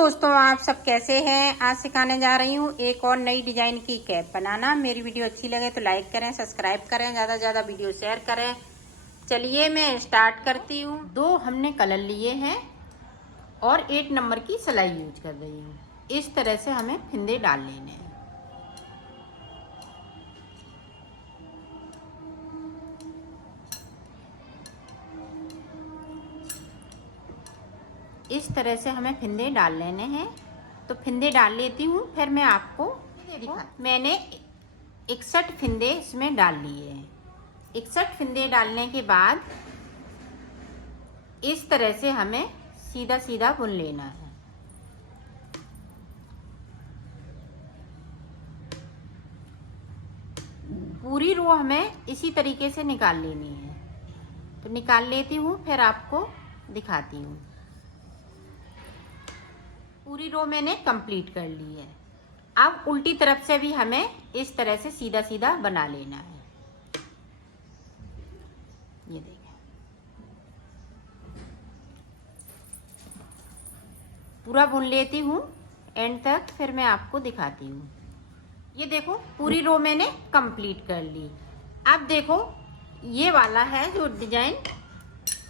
दोस्तों, आप सब कैसे हैं। आज सिखाने जा रही हूँ एक और नई डिजाइन की कैप बनाना। मेरी वीडियो अच्छी लगे तो लाइक करें, सब्सक्राइब करें, ज़्यादा से ज़्यादा वीडियो शेयर करें। चलिए मैं स्टार्ट करती हूँ। 2 हमने कलर लिए हैं और 8 नंबर की सिलाई यूज कर रही हूँ। इस तरह से हमें फिंदे डाल लेने हैं। इस तरह से हमें फिंदे डाल लेने हैं। तो फिंदे डाल लेती हूँ, फिर मैं आपको दिखा। मैंने 61 फिंदे इसमें डाल लिए हैं। 61 फिंदे डालने के बाद इस तरह से हमें सीधा सीधा बुन लेना है। पूरी रो हमें इसी तरीके से निकाल लेनी है। तो निकाल लेती हूँ, फिर आपको दिखाती हूँ। पूरी रो मैंने कंप्लीट कर ली है। अब उल्टी तरफ से भी हमें इस तरह से सीधा सीधा बना लेना है। ये देखें, पूरा बुन लेती हूँ एंड तक, फिर मैं आपको दिखाती हूँ। ये देखो, पूरी रो मैंने कंप्लीट कर ली। अब देखो, ये वाला है जो डिजाइन,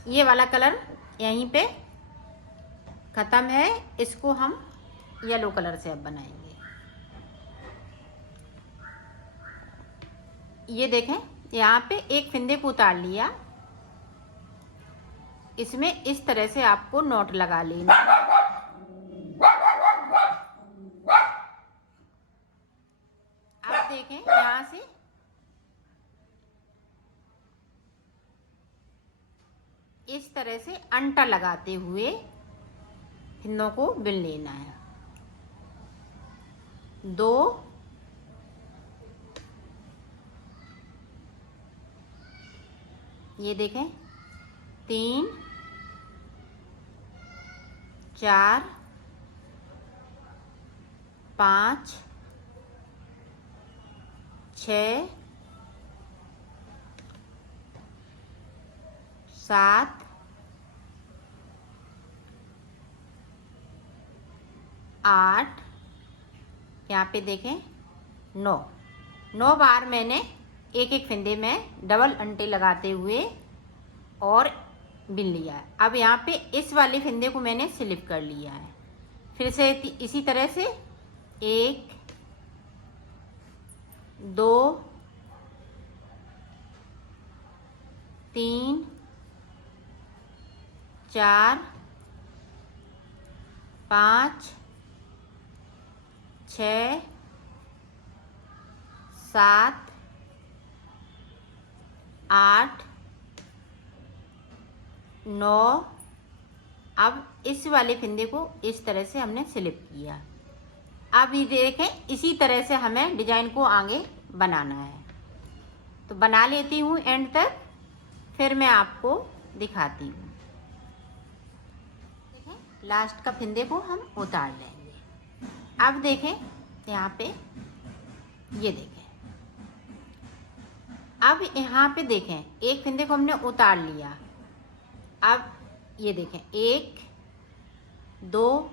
ये वाला कलर यहीं पे खत्म है। इसको हम येलो कलर से अब बनाएंगे। ये देखें, यहाँ पे एक फिंदे को उतार लिया। इसमें इस तरह से आपको नॉट लगा लेना। आप देखें, यहाँ से इस तरह से अंटा लगाते हुए फिंदों को बिन लेना है। 2, ये देखें, 3, 4, 5, 6, 7, 8, यहाँ पे देखें 9 बार मैंने एक एक फिंदे में डबल अंटे लगाते हुए और बिन लिया है। अब यहाँ पे इस वाले फिंदे को मैंने स्लिप कर लिया है। फिर से इसी तरह से 1, 2, 3, 4, 5, 6, 7, 8, 9। अब इस वाले फिंदे को इस तरह से हमने स्लिप किया। अब ये देखें, इसी तरह से हमें डिजाइन को आगे बनाना है। तो बना लेती हूँ एंड तक, फिर मैं आपको दिखाती हूँ। देखें, लास्ट का फिंदे को हम उतार लेंगे। अब देखें, यहाँ पे ये देखें, अब यहाँ पे देखें, एक फिंदे को हमने उतार लिया। अब ये देखें, 1, 2,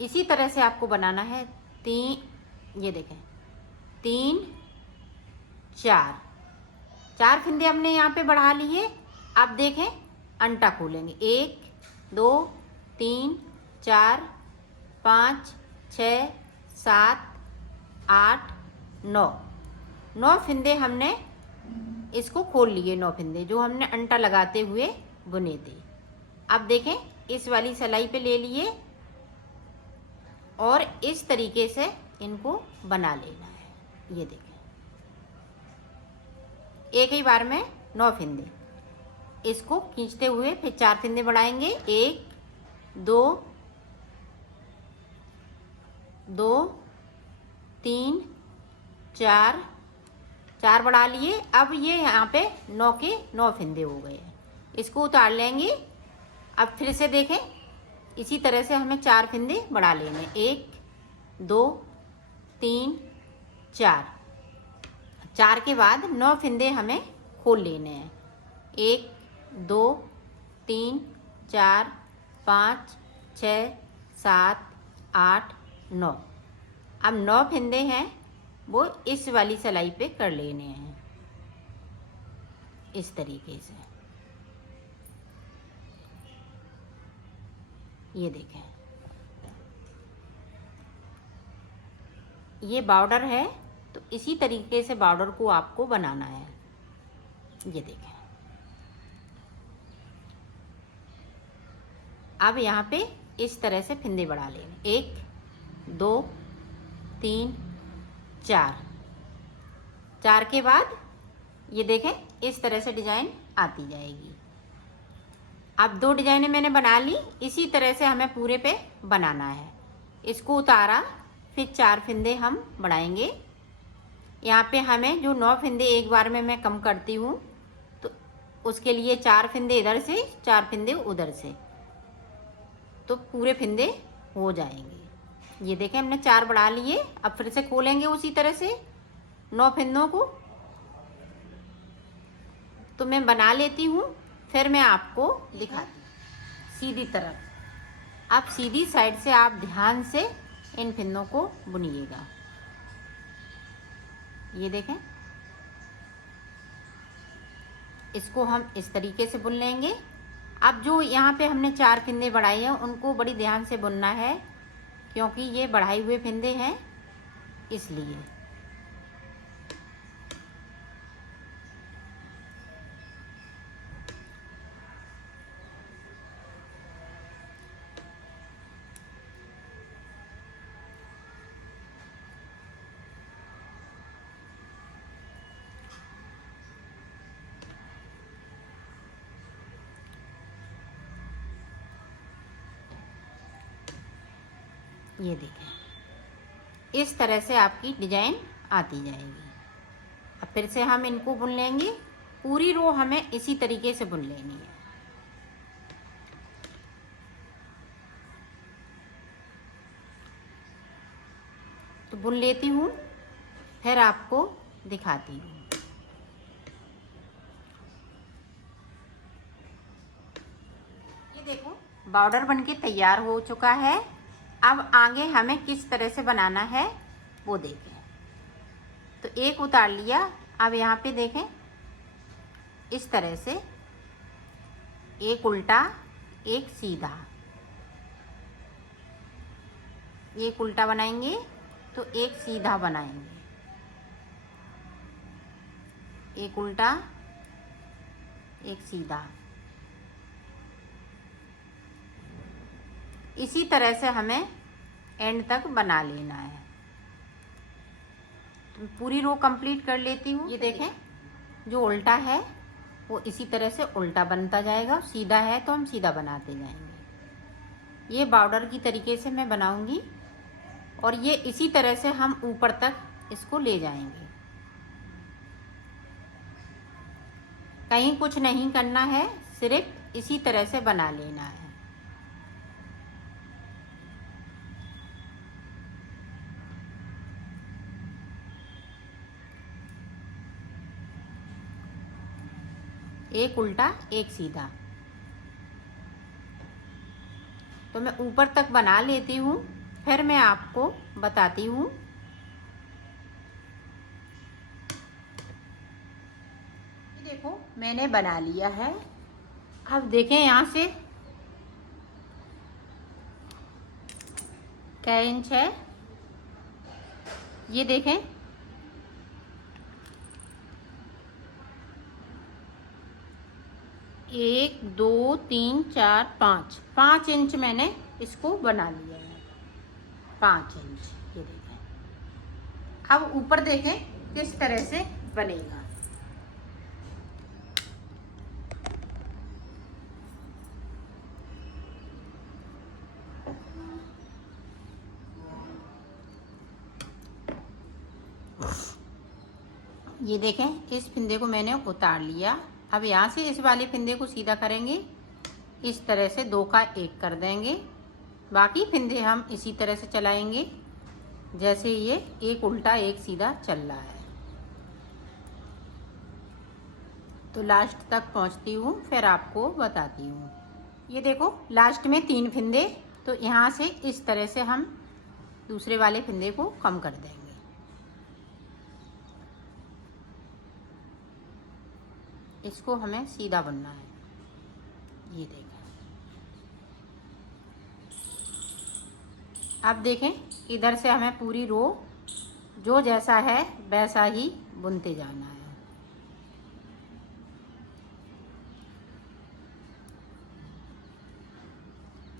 इसी तरह से आपको बनाना है। 3, ये देखें, 3, 4 फिंदे हमने यहाँ पे बढ़ा लिए। अब देखें, अंटा खोलेंगे। 1, 2, 3, 4, 5, 6, 7, 8, 9 फिंदे हमने इसको खोल लिए। 9 फिंदे जो हमने अंटा लगाते हुए बुने थे। अब देखें, इस वाली सिलाई पे ले लिए और इस तरीके से इनको बना लेना है। ये देखें, एक ही बार में 9 फिंदे, इसको खींचते हुए फिर 4 फिंदे बढ़ाएंगे। 1, 2, 3, 4 बढ़ा लिए। अब ये यहाँ पे 9 के 9 फिंदे हो गए। इसको उतार लेंगे। अब फिर से देखें, इसी तरह से हमें 4 फिंदे बढ़ा लेने। 1, 2, 3, 4 के बाद 9 फिंदे हमें खोल लेने हैं। 1, 2, 3, 4, 5, 6, 7, 8, 9। अब 9 फंदे हैं वो इस वाली सिलाई पे कर लेने हैं, इस तरीके से। ये देखें, ये बॉर्डर है, तो इसी तरीके से बॉर्डर को आपको बनाना है। ये देखें, अब यहाँ पे इस तरह से फंदे बढ़ा लेंगे। 1, 2, 3, 4 के बाद ये देखें इस तरह से डिजाइन आती जाएगी। अब 2 डिजाइनें मैंने बना ली, इसी तरह से हमें पूरे पे बनाना है। इसको उतारा, फिर 4 फंदे हम बढ़ाएंगे। यहाँ पे हमें जो 9 फंदे एक बार में मैं कम करती हूँ, तो उसके लिए 4 फंदे इधर से, 4 फंदे उधर से, तो पूरे फंदे हो जाएंगे। ये देखें हमने 4 बढ़ा लिए। अब फिर से खोलेंगे उसी तरह से 9 फंदों को। तो मैं बना लेती हूँ, फिर मैं आपको दिखाती हूँ सीधी तरफ। अब सीधी साइड से आप ध्यान से इन फंदों को बुनिएगा। ये देखें, इसको हम इस तरीके से बुन लेंगे। अब जो यहाँ पे हमने 4 फंदे बढ़ाए हैं उनको बड़ी ध्यान से बुनना है, क्योंकि ये बढ़ाए हुए फंदे हैं, इसलिए। ये देखें, इस तरह से आपकी डिजाइन आती जाएगी। अब फिर से हम इनको बुन लेंगे। पूरी रो हमें इसी तरीके से बुन लेनी है। तो बुन लेती हूँ, फिर आपको दिखाती हूँ। ये देखो, बॉर्डर बनके तैयार हो चुका है। अब आगे हमें किस तरह से बनाना है वो देखें। तो एक उतार लिया। अब यहाँ पे देखें, इस तरह से एक उल्टा एक सीधा, एक उल्टा बनाएंगे तो एक सीधा बनाएंगे, एक उल्टा एक सीधा। इसी तरह से हमें एंड तक बना लेना है। तो पूरी रो कंप्लीट कर लेती हूँ। ये देखें, जो उल्टा है वो इसी तरह से उल्टा बनता जाएगा, सीधा है तो हम सीधा बनाते जाएंगे। ये बॉर्डर की तरीके से मैं बनाऊंगी, और ये इसी तरह से हम ऊपर तक इसको ले जाएंगे। कहीं कुछ नहीं करना है, सिर्फ इसी तरह से बना लेना है। एक उल्टा एक सीधा। तो मैं ऊपर तक बना लेती हूँ, फिर मैं आपको बताती हूँ। देखो, मैंने बना लिया है। अब देखें यहाँ से क्या इंच है। ये देखें, 1, 2, 3, 4, 5 इंच मैंने इसको बना लिया है। 5 इंच। ये देखें। अब ऊपर देखें किस तरह से बनेगा। ये देखें, इस फिंदे को मैंने उतार लिया। अब यहाँ से इस वाले फिंदे को सीधा करेंगे, इस तरह से 2 का 1 कर देंगे। बाकी फिंदे हम इसी तरह से चलाएंगे जैसे ये एक उल्टा एक सीधा चल रहा है। तो लास्ट तक पहुँचती हूँ, फिर आपको बताती हूँ। ये देखो, लास्ट में 3 फिंदे तो यहाँ से इस तरह से हम दूसरे वाले फंदे को कम कर देंगे। इसको हमें सीधा बुनना है। ये देखें, अब देखें इधर से हमें पूरी रो जो जैसा है वैसा ही बुनते जाना है।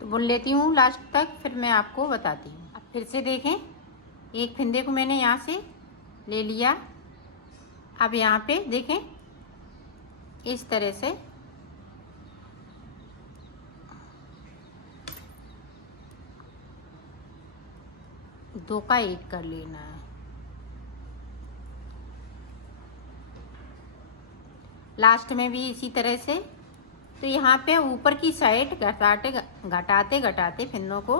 तो बुन लेती हूँ लास्ट तक, फिर मैं आपको बताती हूँ। अब फिर से देखें, एक फंदे को मैंने यहाँ से ले लिया। अब यहाँ पे देखें इस तरह से दो का एक कर लेना है। लास्ट में भी इसी तरह से। तो यहाँ पे ऊपर की साइड घटाते घटाते फंदों को,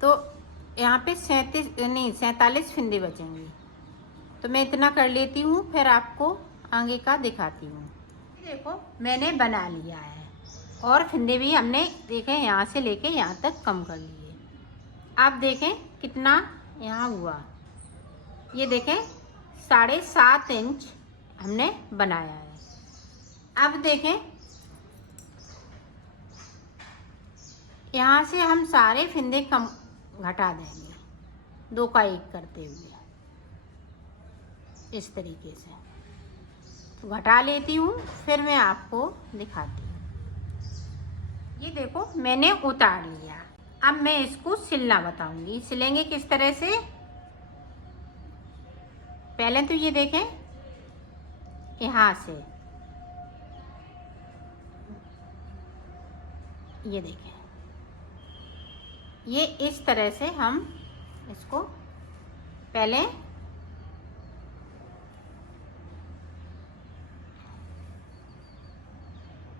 तो यहाँ पे 47 फंदे बचेंगे। तो मैं इतना कर लेती हूँ, फिर आपको आगे का दिखाती हूँ। देखो मैंने बना लिया है और फंदे भी हमने देखें यहाँ से लेके यहाँ तक कम कर लिए। आप देखें कितना यहाँ हुआ, ये देखें 7.5 इंच हमने बनाया है। अब देखें यहाँ से हम सारे फंदे कम घटा देंगे, 2 का 1 करते हुए इस तरीके से। तो घटा लेती हूँ, फिर मैं आपको दिखाती हूँ। ये देखो मैंने उतार लिया। अब मैं इसको सिलना बताऊंगी। सिलेंगे किस तरह से, पहले तो ये देखें यहाँ से, ये देखें ये इस तरह से हम इसको पहले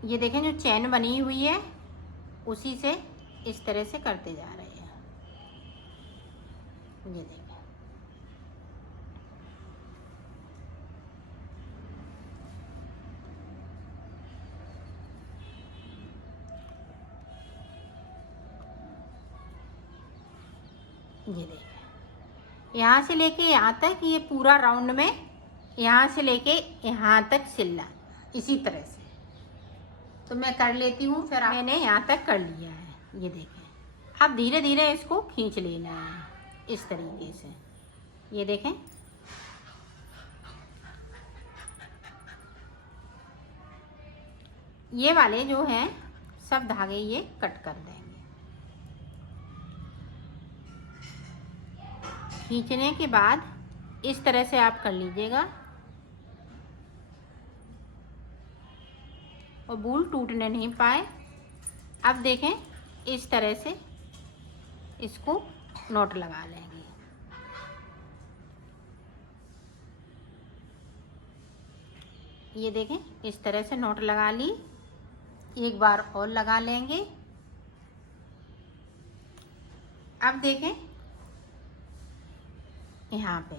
ये देखें जो चैन बनी हुई है उसी से इस तरह से करते जा रहे हैं। ये देखें, ये देखें यहाँ से लेके यहाँ तक, ये पूरा राउंड में यहाँ से लेके यहाँ तक सिलना इसी तरह से। तो मैं कर लेती हूँ, फिर मैंने यहाँ तक कर लिया है। ये देखें, अब धीरे धीरे इसको खींच लेना है इस तरीके से। ये देखें ये वाले जो हैं सब धागे ये कट कर देंगे। खींचने के बाद इस तरह से आप कर लीजिएगा और बूल टूटने नहीं पाए। अब देखें इस तरह से इसको नॉट लगा लेंगे। ये देखें इस तरह से नॉट लगा ली। एक बार और लगा लेंगे। अब देखें यहाँ पे,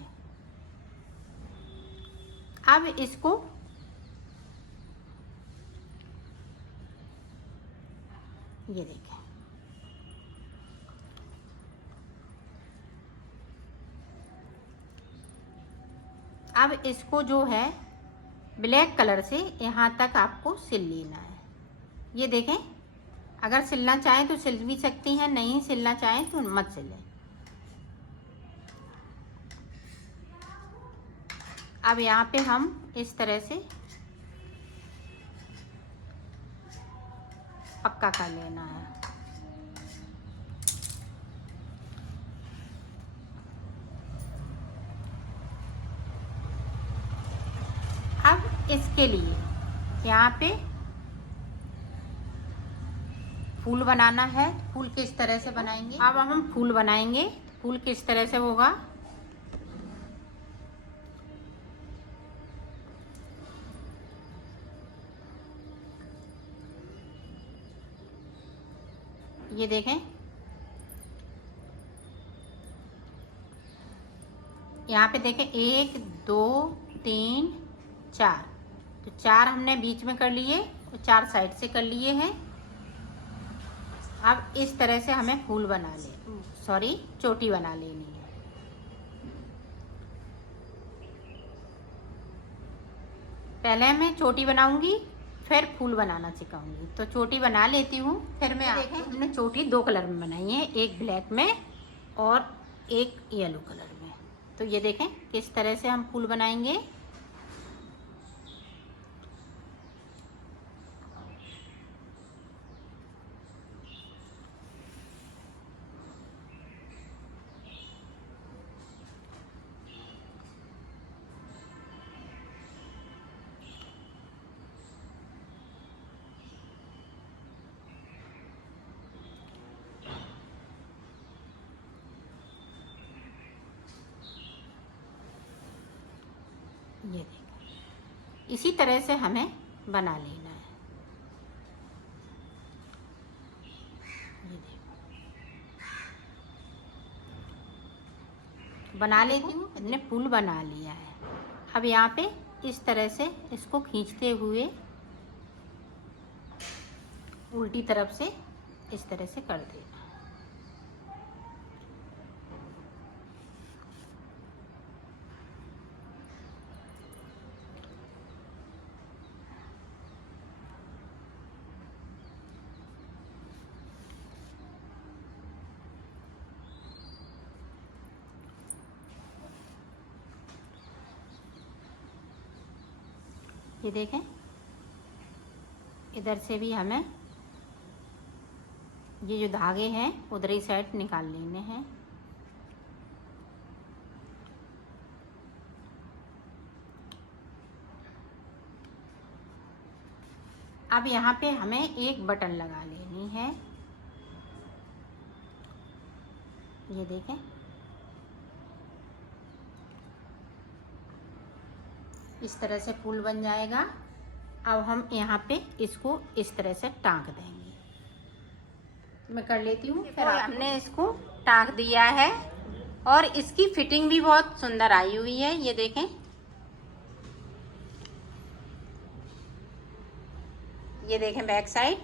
अब इसको ये देखें, अब इसको जो है ब्लैक कलर से यहाँ तक आपको सिल लेना है। ये देखें, अगर सिलना चाहें तो सिल भी सकती हैं, नहीं सिलना चाहें तो मत सिलें। अब यहाँ पे हम इस तरह से पक्का कर लेना है। अब इसके लिए यहाँ पे फूल बनाना है। फूल किस तरह से बनाएंगे, अब हम फूल बनाएंगे। फूल किस तरह से होगा, ये देखें, यहाँ पे देखें 1 2 3 4, तो 4 हमने बीच में कर लिए और 4 साइड से कर लिए हैं। अब इस तरह से हमें फूल बना चोटी बना लेनी है। पहले मैं चोटी बनाऊंगी, फिर फूल बनाना सिखाऊंगी। तो चोटी बना लेती हूँ, फिर मैं देखें। हमने चोटी 2 कलर में बनाई है, एक ब्लैक में और एक येलो कलर में। तो ये देखें किस तरह से हम फूल बनाएंगे। ये देखो, इसी तरह से हमें बना लेना है। ये देखो, बना लेती हूँ। हमने फूल बना लिया है। अब यहाँ पे इस तरह से इसको खींचते हुए उल्टी तरफ से इस तरह से कर देना। ये देखें, इधर से भी हमें ये जो धागे हैं उधर ही साइड निकाल लेने हैं। अब यहाँ पे हमें एक बटन लगा लेनी है। ये देखें, इस तरह से फूल बन जाएगा। अब हम यहाँ पे इसको इस तरह से टाँक देंगे। मैं कर लेती हूँ। फिर हमने इसको टाँक दिया है और इसकी फिटिंग भी बहुत सुंदर आई हुई है। ये देखें, ये देखें बैक साइड।